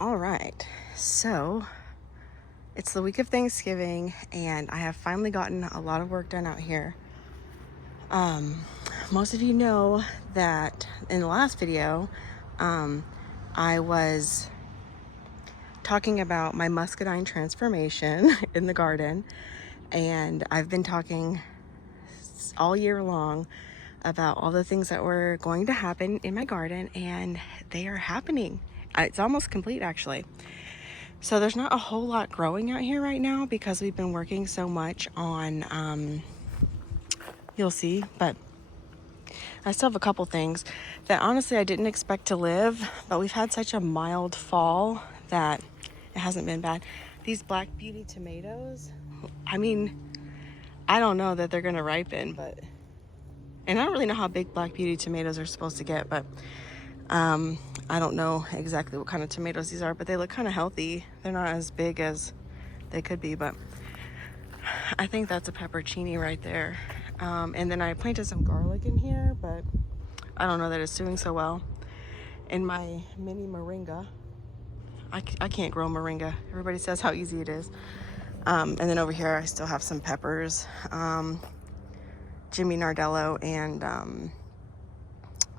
All right, so it's the week of Thanksgiving and I have finally gotten a lot of work done out here. Most of you know that in the last video, I was talking about my muscadine transformation in the garden, and I've been talking all year long about all the things that were going to happen in my garden, and they are happening. It's almost complete, actually. So there's not a whole lot growing out here right now because we've been working so much on, you'll see, but I still have a couple things that honestly I didn't expect to live, but we've had such a mild fall that it hasn't been bad. These Black Beauty tomatoes, I mean, I don't know that they're gonna ripen, and I don't really know how big Black Beauty tomatoes are supposed to get, but I don't know exactly what kind of tomatoes these are, but they look kind of healthy. They're not as big as they could be, but I think that's a peppercini right there. And then I planted some garlic in here, but I don't know that it's doing so well. In my mini moringa, I can't grow moringa. Everybody says how easy it is. And then over here I still have some peppers, Jimmy Nardello, and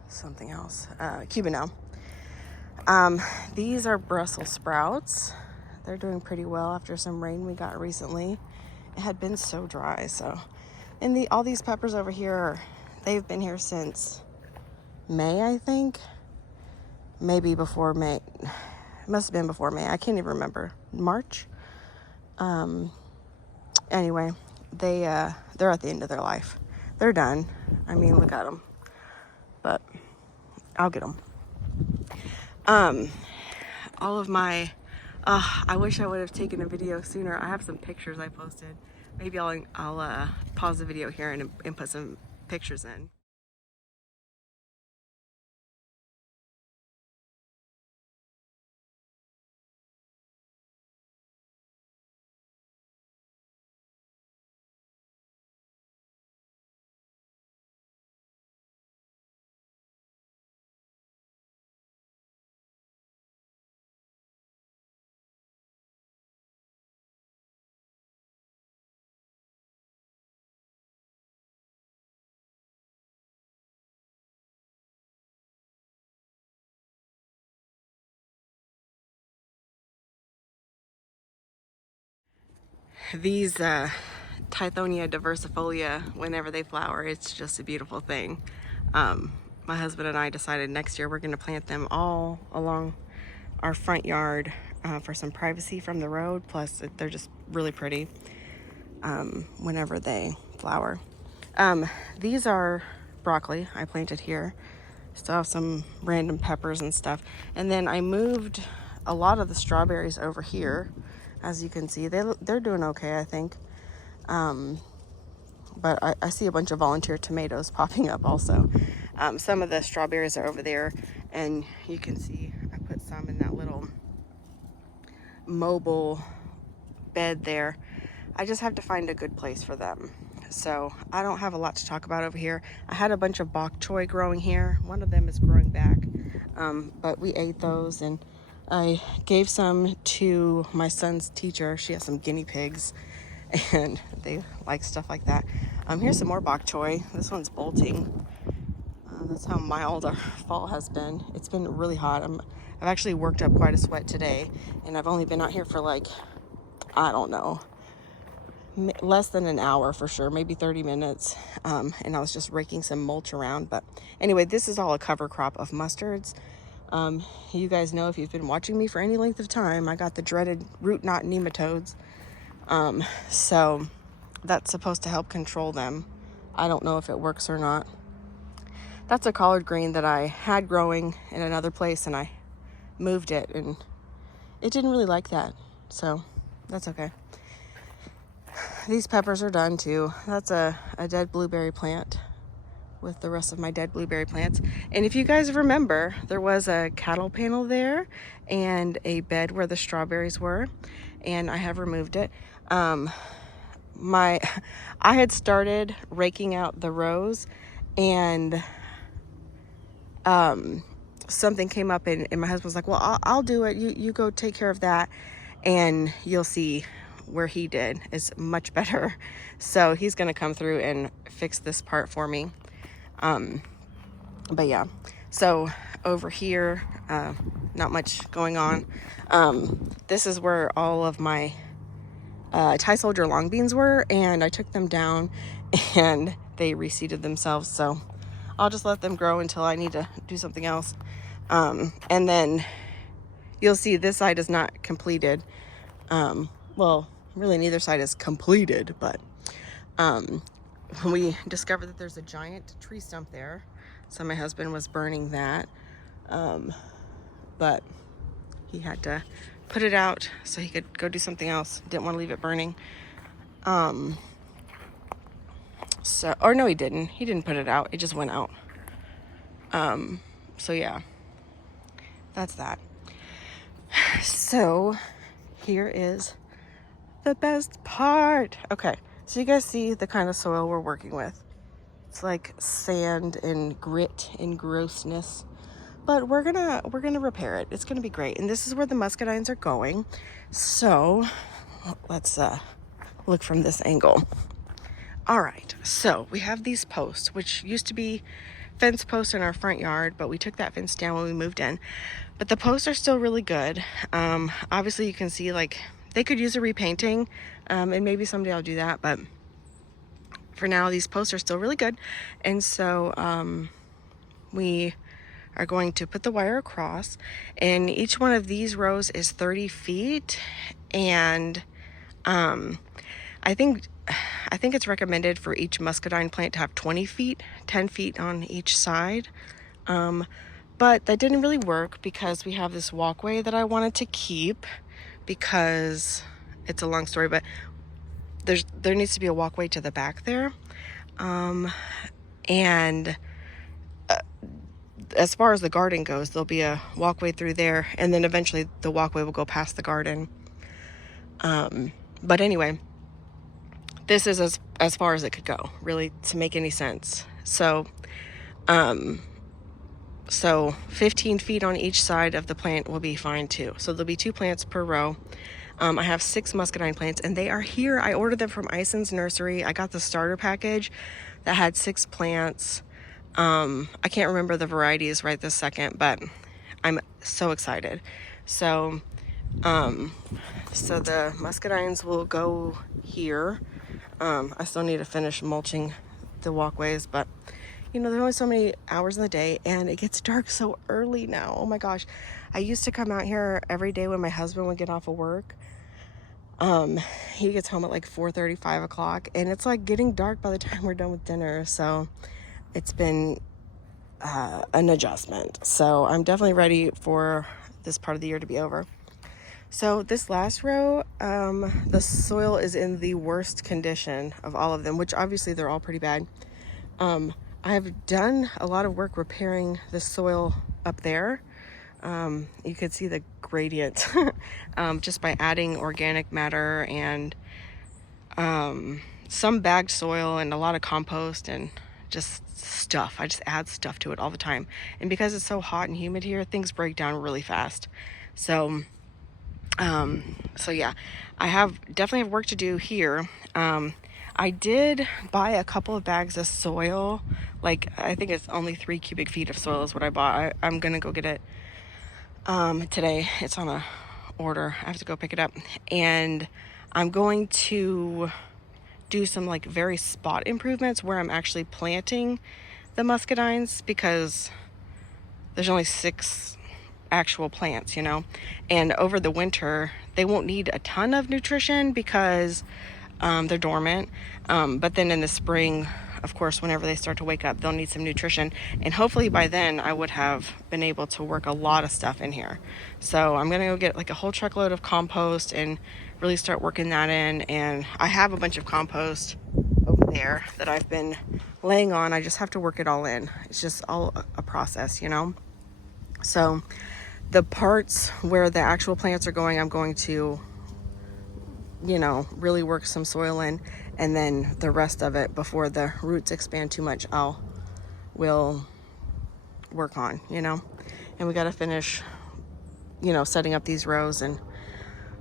something else, Cubano. These are Brussels sprouts. They're doing pretty well after some rain we got recently. It had been so dry, so. And all these peppers over here, they've been here since May, I think. Maybe before May. It must have been before May. I can't even remember. March? Anyway, they're at the end of their life. They're done. I mean, look at them. But I'll get them. All of my, I wish I would have taken a video sooner. I have some pictures I posted. Maybe I'll pause the video here and put some pictures in. These Tithonia diversifolia, whenever they flower, it's just a beautiful thing. My husband and I decided next year we're going to plant them all along our front yard for some privacy from the road. Plus, they're just really pretty whenever they flower. These are broccoli I planted here. Still have some random peppers and stuff. And then I moved a lot of the strawberries over here. As you can see, they're doing okay, I think. But I see a bunch of volunteer tomatoes popping up also. Some of the strawberries are over there, and you can see I put some in that little mobile bed there. I just have to find a good place for them. So I don't have a lot to talk about over here. I had a bunch of bok choy growing here. One of them is growing back, but we ate those, and I gave some to my son's teacher. She has some guinea pigs, and they like stuff like that. Here's some more bok choy. This one's bolting. That's how mild our fall has been. It's been really hot. I've actually worked up quite a sweat today, and I've only been out here for like, I don't know, less than an hour for sure, maybe 30 minutes. And I was just raking some mulch around. But anyway, this is all a cover crop of mustards. You guys know, if you've been watching me for any length of time, I got the dreaded root knot nematodes. So that's supposed to help control them. I don't know if it works or not. That's a collard green that I had growing in another place, and I moved it, and it didn't really like that. So that's okay. These peppers are done too. That's a dead blueberry plant with the rest of my dead blueberry plants. And if you guys remember, there was a cattle panel there and a bed where the strawberries were, and I have removed it. I had started raking out the rows, and something came up and my husband was like, well, I'll do it. You go take care of that. And you'll see where he did is much better. So he's going to come through and fix this part for me. But yeah, so over here, not much going on. This is where all of my Thai soldier long beans were, and I took them down and they reseeded themselves. So I'll just let them grow until I need to do something else. And then you'll see this side is not completed. Well, really neither side is completed, but we discovered that there's a giant tree stump there. So my husband was burning that, but he had to put it out so he could go do something else. Didn't want to leave it burning. So, or no, he didn't. He didn't put it out. It just went out. So yeah, that's that. So here is the best part. Okay, so you guys see the kind of soil we're working with. It's like sand and grit and grossness, but we're gonna repair it. It's gonna be great. And this is where the muscadines are going. So let's look from this angle. All right, so we have these posts, which used to be fence posts in our front yard, but we took that fence down when we moved in. But the posts are still really good. Obviously you can see like they could use a repainting, and maybe someday I'll do that, but for now these posts are still really good. And so we are going to put the wire across, and each one of these rows is 30 feet. And I think it's recommended for each muscadine plant to have 20 feet, 10 feet on each side. But that didn't really work because we have this walkway that I wanted to keep, because it's a long story, but there needs to be a walkway to the back there. And as far as the garden goes, there'll be a walkway through there, and then eventually the walkway will go past the garden. But anyway, this is as far as it could go, really, to make any sense. So 15 feet on each side of the plant will be fine too. So there'll be 2 plants per row. I have 6 muscadine plants, and they are here. I ordered them from Ison's Nursery. I got the starter package that had 6 plants. I can't remember the varieties right this second, but I'm so excited. So the muscadines will go here. I still need to finish mulching the walkways, but you know, there's only so many hours in the day, and it gets dark so early now. Oh my gosh. I used to come out here every day when my husband would get off of work. He gets home at like 4:30, 5 o'clock, and it's like getting dark by the time we're done with dinner. So it's been an adjustment. So I'm definitely ready for this part of the year to be over. So this last row, the soil is in the worst condition of all of them, which obviously they're all pretty bad. I have done a lot of work repairing the soil up there. You could see the gradient just by adding organic matter and some bagged soil and a lot of compost and just stuff. I just add stuff to it all the time. And because it's so hot and humid here, things break down really fast. So yeah, I definitely have work to do here. I did buy a couple of bags of soil. Like, I think it's only 3 cubic feet of soil is what I bought. I'm gonna go get it today. It's on a order. I have to go pick it up, and I'm going to do some like very spot improvements where I'm actually planting the muscadines, because there's only 6 actual plants, you know, and over the winter they won't need a ton of nutrition because they're dormant, but then in the spring, of course, whenever they start to wake up, they'll need some nutrition, and hopefully by then I would have been able to work a lot of stuff in here. So I'm gonna go get like a whole truckload of compost and really start working that in. And I have a bunch of compost over there that I've been laying on. I just have to work it all in. It's just all a process, you know. So the parts where the actual plants are going, I'm going to, you know, really work some soil in, and then the rest of it, before the roots expand too much, will work on, you know. and we got to finish, you know, setting up these rows and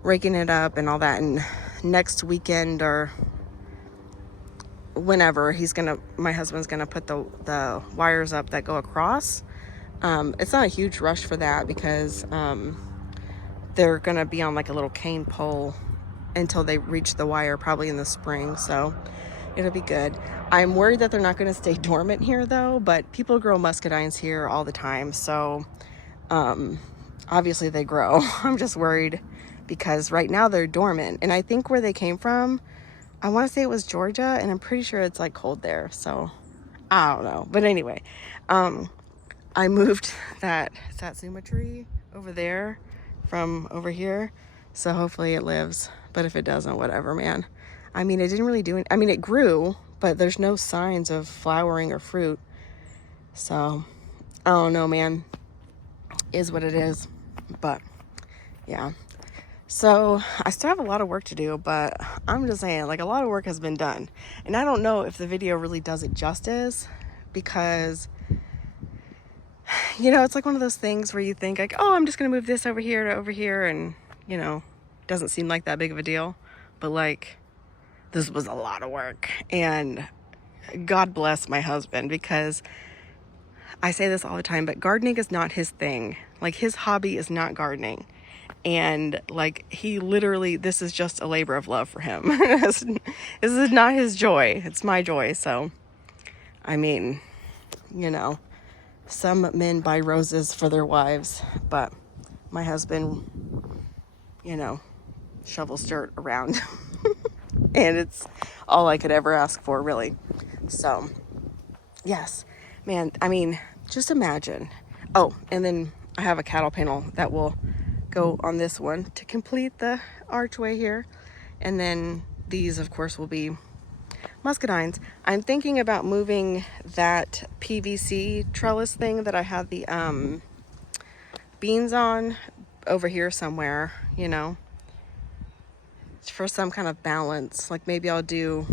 raking it up and all that. And next weekend or whenever my husband's gonna put the wires up that go across. It's not a huge rush for that because they're gonna be on like a little cane pole until they reach the wire, probably in the spring, so it'll be good. I'm worried that they're not gonna stay dormant here though, but people grow muscadines here all the time, so obviously they grow. I'm just worried because right now they're dormant, and I think where they came from, I want to say it was Georgia, and I'm pretty sure it's like cold there, so I don't know. But anyway, I moved that Satsuma tree over there from over here, so hopefully it lives. But if it doesn't, whatever, man. I mean, it didn't really do I mean, it grew, but there's no signs of flowering or fruit. So I don't know, man. Is what it is. But yeah. So I still have a lot of work to do, but I'm just saying, like, a lot of work has been done. And I don't know if the video really does it justice because, you know, it's like one of those things where you think like, oh, I'm just going to move this over here to over here. And, you know, doesn't seem like that big of a deal. But like, this was a lot of work. And God bless my husband, because I say this all the time, but gardening is not his thing. Like, his hobby is not gardening. And like, he literally, this is just a labor of love for him. This is not his joy, it's my joy. So I mean, you know, some men buy roses for their wives, but my husband, you know, shovels dirt around. And it's all I could ever ask for, really. So yes, man, I mean, just imagine. Oh, and then I have a cattle panel that will go on this one to complete the archway here, and then these of course will be muscadines. I'm thinking about moving that PVC trellis thing that I had the beans on over here somewhere, you know, for some kind of balance. Like, maybe I'll do,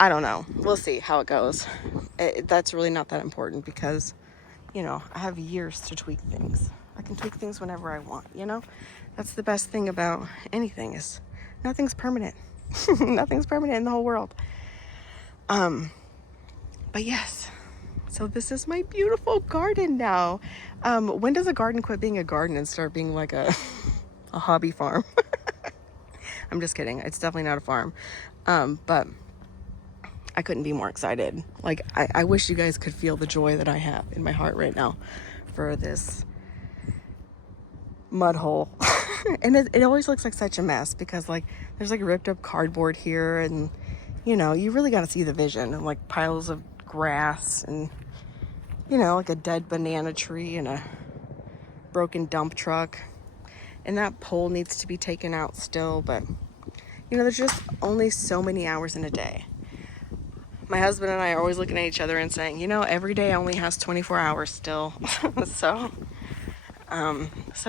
I don't know, we'll see how it goes. That's really not that important because, you know, I have years to tweak things. I can tweak things whenever I want, you know? That's the best thing about anything, is nothing's permanent. Nothing's permanent in the whole world. But yes, so this is my beautiful garden now. When does a garden quit being a garden and start being like a hobby farm? I'm just kidding. It's definitely not a farm. But I couldn't be more excited. Like, I wish you guys could feel the joy that I have in my heart right now for this mud hole. And it always looks like such a mess because, like, there's like ripped up cardboard here, and you know, you really got to see the vision, and like piles of grass, and you know, like a dead banana tree and a broken dump truck, and that pole needs to be taken out still. But you know, there's just only so many hours in a day. My husband and I are always looking at each other and saying, you know, every day only has 24 hours still. So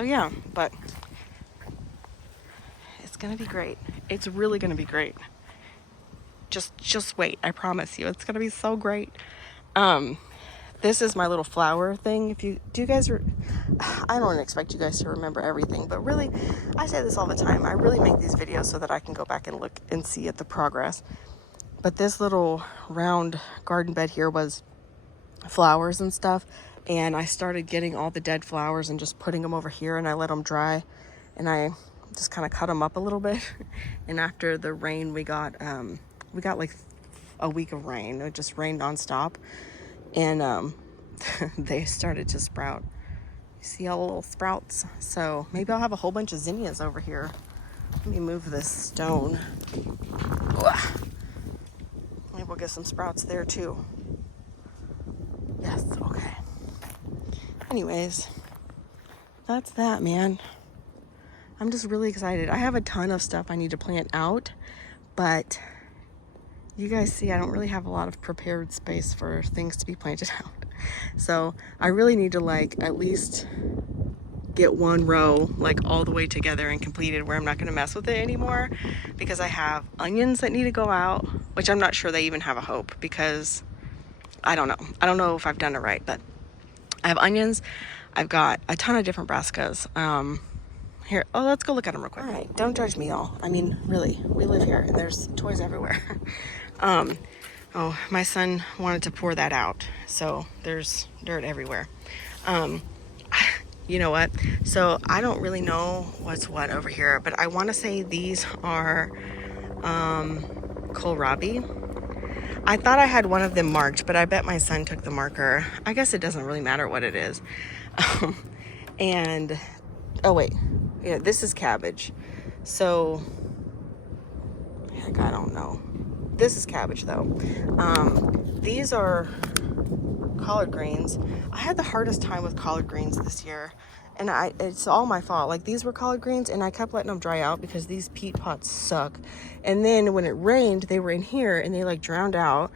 yeah, but it's gonna be great. It's really gonna be great. Just wait. I promise you, it's gonna be so great. This is my little flower thing. I don't expect you guys to remember everything, but really, I say this all the time. I really make these videos so that I can go back and look and see at the progress. But this little round garden bed here was flowers and stuff, and I started getting all the dead flowers and just putting them over here, and I let them dry, and I just kind of cut them up a little bit. And after the rain, we got like a week of rain. It just rained nonstop, and they started to sprout. You see all the little sprouts? So maybe I'll have a whole bunch of zinnias over here. Let me move this stone. Ugh. Maybe we'll get some sprouts there too. Yes, okay. Anyways, that's that, man. I'm just really excited. I have a ton of stuff I need to plant out, but you guys see I don't really have a lot of prepared space for things to be planted out. So I really need to, like, at least get one row like all the way together and completed where I'm not going to mess with it anymore, because I have onions that need to go out, which I'm not sure they even have a hope, because I don't know if I've done it right, but I have onions. I've got a ton of different brassicas. Here, oh, let's go look at them real quick. All right, don't judge me, y'all. I mean, really, we live here and there's toys everywhere. Oh, my son wanted to pour that out, so there's dirt everywhere. You know what? So I don't really know what's what over here, but I want to say these are kohlrabi. I thought I had one of them marked, but I bet my son took the marker. I guess it doesn't really matter what it is. And, oh wait, yeah, this is cabbage. So, heck, I don't know. This is cabbage though. These are collard greens. I had the hardest time with collard greens this year, and it's all my fault. Like, these were collard greens and I kept letting them dry out because these peat pots suck. And then when it rained, they were in here and they like drowned out,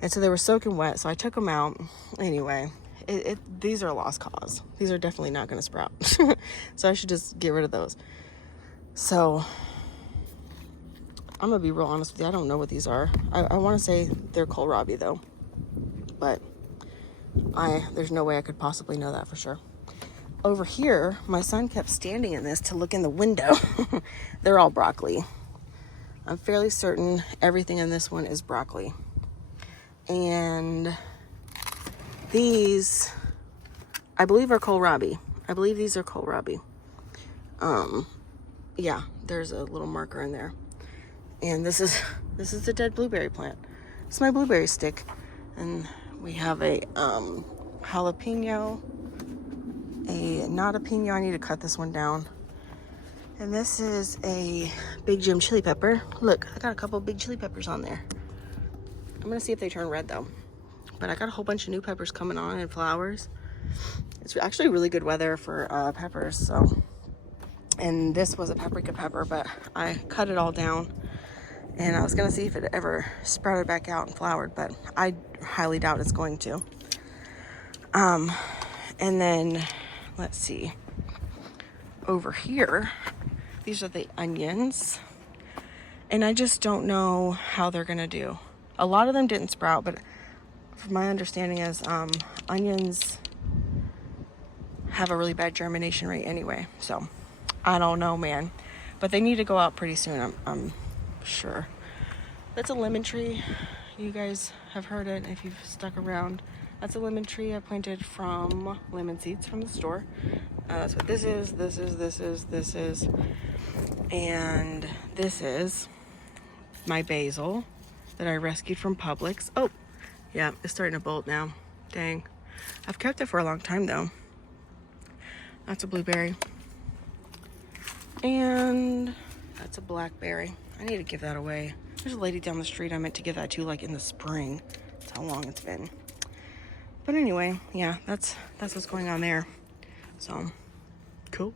and so they were soaking wet, so I took them out. Anyway, these are a lost cause. These are definitely not going to sprout. So I should just get rid of those. So I'm gonna be real honest with you, I don't know what these are. I want to say they're kohlrabi though, but there's no way I could possibly know that for sure. Over here, my son kept standing in this to look in the window. They're all broccoli. I'm fairly certain everything in this one is broccoli. And these, I believe, are kohlrabi. I believe these are kohlrabi. Yeah, there's a little marker in there. And this is the dead blueberry plant. It's my blueberry stick. And we have a jalapeno, not a pino. I need to cut this one down. And this is a Big Jim chili pepper. Look, I got a couple big chili peppers on there. I'm gonna see if they turn red though. But I got a whole bunch of new peppers coming on and flowers. It's actually really good weather for peppers. So, and this was a paprika pepper, but I cut it all down. And I was gonna see if it ever sprouted back out and flowered, but I highly doubt it's going to. And then, let's see. Over here, these are the onions. And I just don't know how they're gonna do. A lot of them didn't sprout, but from my understanding is onions have a really bad germination rate anyway. So, I don't know, man. But they need to go out pretty soon, I'm sure. That's a lemon tree. You guys have heard it if you've stuck around. That's a lemon tree I planted from lemon seeds from the store. That's what this is. This is. And this is my basil that I rescued from Publix. Oh, yeah, it's starting to bolt now. Dang. I've kept it for a long time though. That's a blueberry. And that's a blackberry. I need to give that away. There's a lady down the street I meant to give that to, like in the spring. That's how long it's been. But anyway, yeah, that's what's going on there. So, cool.